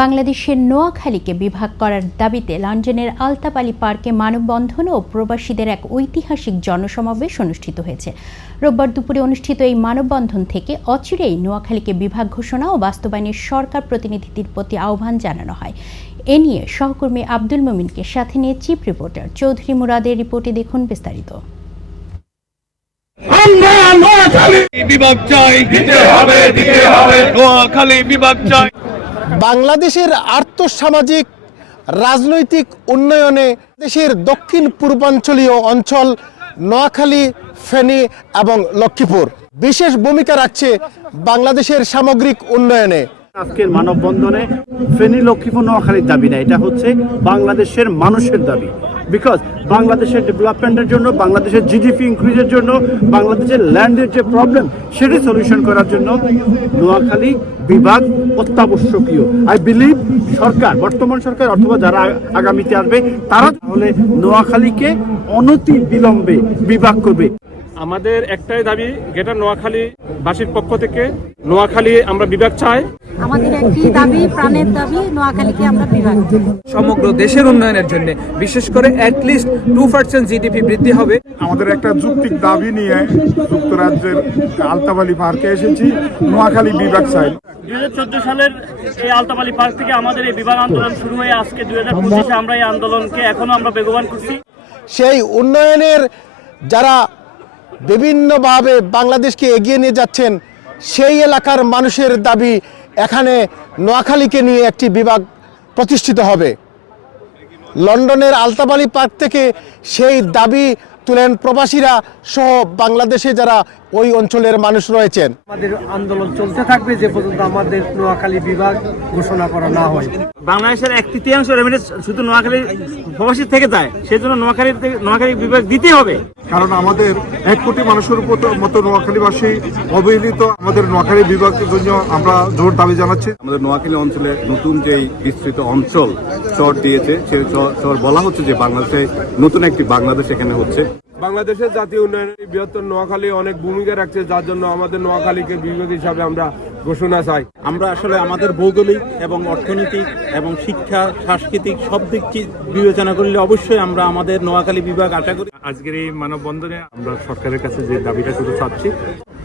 বাংলাদেশের নোয়াখালীকে বিভাগ করার দাবিতে লন্ডনের আলতাপালি পার্কে মানববন্ধন ও প্রবাসীদের এক ঐতিহাসিক জনসমাবেশ অনুষ্ঠিত হয়েছে। রোববার দুপুরে অনুষ্ঠিত এই মানববন্ধন থেকে অচিরেই নোয়াখালীকে বিভাগ ঘোষণা ও বাস্তবায়নের সরকার প্রতিনিধিদের প্রতি আহ্বান জানানো হয়। এ নিয়ে সহকর্মী আব্দুল মোমিনকে সাথে নিয়ে চিফ রিপোর্টার চৌধুরী মুরাদের রিপোর্টে দেখুন বিস্তারিত। নোয়াখালী বিভাগ চাই, দিতে হবে দিতে হবে। নোয়াখালী বিভাগ চাই। বাংলাদেশের আর্থসামাজিক, রাজনৈতিক উন্নয়নে দেশের দক্ষিণ পূর্বাঞ্চলীয় অঞ্চল নোয়াখালী, ফেনী এবং লক্ষ্মীপুর বিশেষ ভূমিকা রাখছে বাংলাদেশের সামগ্রিক উন্নয়নে। আজকের মানববন্ধনে ফেনী লক্ষ্মীপুর নোয়াখালীর দাবি না এটা হচ্ছে বাংলাদেশের মানুষের দাবি। বিকজ বাংলাদেশের ডেভেলপমেন্টের জন্য, বাংলাদেশের জিডিপি ইনক্রিজের জন্য, বাংলাদেশের ল্যান্ডের যে প্রবলেম সেটি সলিউশন করার জন্য নোয়াখালী বিভাগ অত্যাবশ্যকীয়। আই বিলিভ সরকার, বর্তমান সরকার অথবা যারা আগামীতে আসবে, তারা তাহলে নোয়াখালীকে অনতি বিলম্বে বিভাগ করবে। আমাদের একটাই দাবি, যেটা নোয়াখালী বাসীর পক্ষ থেকে, নোয়াখালী আমরা বিভাগ চাই আমাদের একটি দাবি প্রাণের দাবি নোয়াখালীকে আমরা বিভাগ সমগ্র দেশের উন্নয়নের জন্য বিশেষ করে অ্যাটলিস্ট টু পার্সেন্ট জিডিপি বৃদ্ধি হবে। আমাদের একটা যুক্তিক দাবি নিয়ে যুক্তরাজ্যের আলতাবালি পার্কে এসেছি নোয়াখালী বিভাগ চাই দুই হাজার চোদ্দ সালের এই আলতাবালি পার্ক থেকে আমাদের এই বিভাগ আন্দোলন শুরু হয়ে আজকে দুই হাজার পঁচিশে আমরা এই আন্দোলনকে এখনও আমরা বেগবান করছি। সেই উন্নয়নের যারা বিভিন্নভাবে বাংলাদেশকে এগিয়ে নিয়ে যাচ্ছেন সেই এলাকার মানুষের দাবি এখানে নোয়াখালীকে নিয়ে একটি বিভাগ প্রতিষ্ঠিত হবে। লন্ডনের আলতাবালি পার্ক থেকে সেই দাবি তুলেন প্রবাসীরা সহ বাংলাদেশে যারা ওই অঞ্চলের মানুষ রয়েছেন। আমাদের আন্দোলন চলতে থাকবে যে পর্যন্ত আমাদের নোয়াখালী বিভাগ ঘোষণা করা না হয়। বাংলাদেশের এক তৃতীয়াংশ রেমিটেন্স শুধু নোয়াখালী প্রবাসী থেকে যায় সেই জন্য নোয়াখালী থেকে- নোয়াখালী বিভাগ দিতে হবে। কারণ আমাদের এক কোটি মানুষের উপর মতো নোয়াখালীবাসী অবহেলিত আমাদের নোয়াখালী বিভাগের জন্য আমরা জোর দাবি জানাচ্ছি। আমাদের নোয়াখালী অঞ্চলে নতুন যেই বিস্তৃত অঞ্চল চর দিয়েছে সেই চ- চর বলা হচ্ছে যে বাংলাদেশে নতুন একটি বাংলাদেশ এখানে হচ্ছে। বাংলাদেশের জাতীয় উন্নয়নে বৃহত্তর নোয়াখালী অনেক ভূমিকা রাখছে যার জন্য আমাদের নোয়াখালীকে বিভাগ হিসাবে আমরা ঘোষণা চাই। আমরা আসলে আমাদের ভৌগোলিক এবং অর্থনৈতিক এবং শিক্ষা সাংস্কৃতিক সব দিক বিবেচনা করলে অবশ্যই আমরা আমাদের নোয়াখালী বিভাগ আশা করি। আজকের এই মানববন্ধনে আমরা সরকারের কাছে যে দাবিটা শুধু চাচ্ছি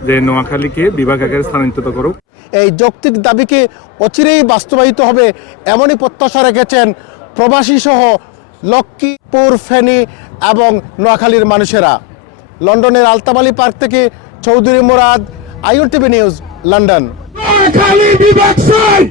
যে নোয়াখালীকে বিভাগ আকারে স্থানান্তরিত করুক। এই যৌক্তিক দাবিকে অচিরেই বাস্তবায়িত হবে এমনই প্রত্যাশা রেখেছেন প্রবাসী সহ লক্ষ্মীপুর ফেনী এবং নোয়াখালীর মানুষেরা। লন্ডনের আলতাবালি পার্ক থেকে চৌধুরী মুরাদ আইউর টিভি নিউজ লন্ডন। নোয়াখালী বিভাগ চাই